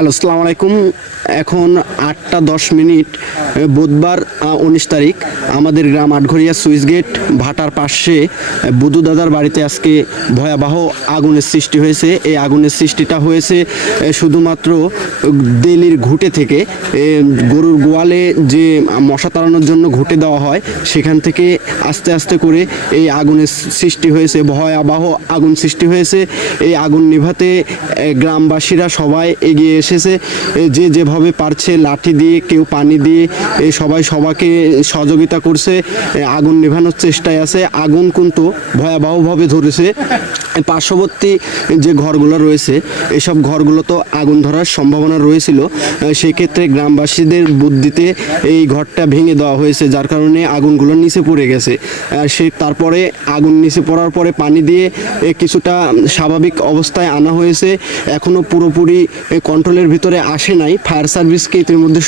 Hello, আসসালামু আলাইকুম। এখন 8টা 10 মিনিট, বুধবার 19 তারিখ। আমাদের গ্রাম আটঘরিয়া সুইচ গেট ভাটার পাশে বুধু দাদার বাড়িতে আজকে ভয়াবহ আগুনের সৃষ্টি হয়েছে। এই আগুনের সৃষ্টিটা হয়েছে শুধুমাত্র দেলির ঘুঁটে থেকে। গরুর গোয়ালে যে মশা তাড়ানোর জন্য ঘুঁটে দেওয়া হয়, সেখান থেকে আস্তে আস্তে করে এই আগুনের সৃষ্টি হয়েছে, ভয়াবহ আগুন সৃষ্টি হয়েছে। এই আগুন নিভাতে গ্রামবাসীরা সবাই এগিয়ে এসেছে। যে যেভাবে পারছে লাঠি দিয়ে, কেউ পানি দিয়ে, সবাই সবাইকে সহযোগিতা করছে, আগুন নেভানোর চেষ্টায় আছে। আগুন কিন্তু ভয়াবহভাবে ধরেছে। পার্শ্ববর্তী যে ঘরগুলো রয়েছে, এসব ঘরগুলো তো আগুন ধরার সম্ভাবনা রয়েছিল। সেক্ষেত্রে গ্রামবাসীদের বুদ্ধিতে এই ঘরটা ভেঙে দেওয়া হয়েছে, যার কারণে আগুনগুলো নিচে পড়ে গেছে। তারপরে আগুন নিচে পড়ার পরে পানি দিয়ে কিছুটা স্বাভাবিক অবস্থায় আনা হয়েছে। এখনও পুরোপুরি কন্ট্রোলের ভিতরে আসে নাই। ফায়ার সার্ভিসকে ইতিমধ্যে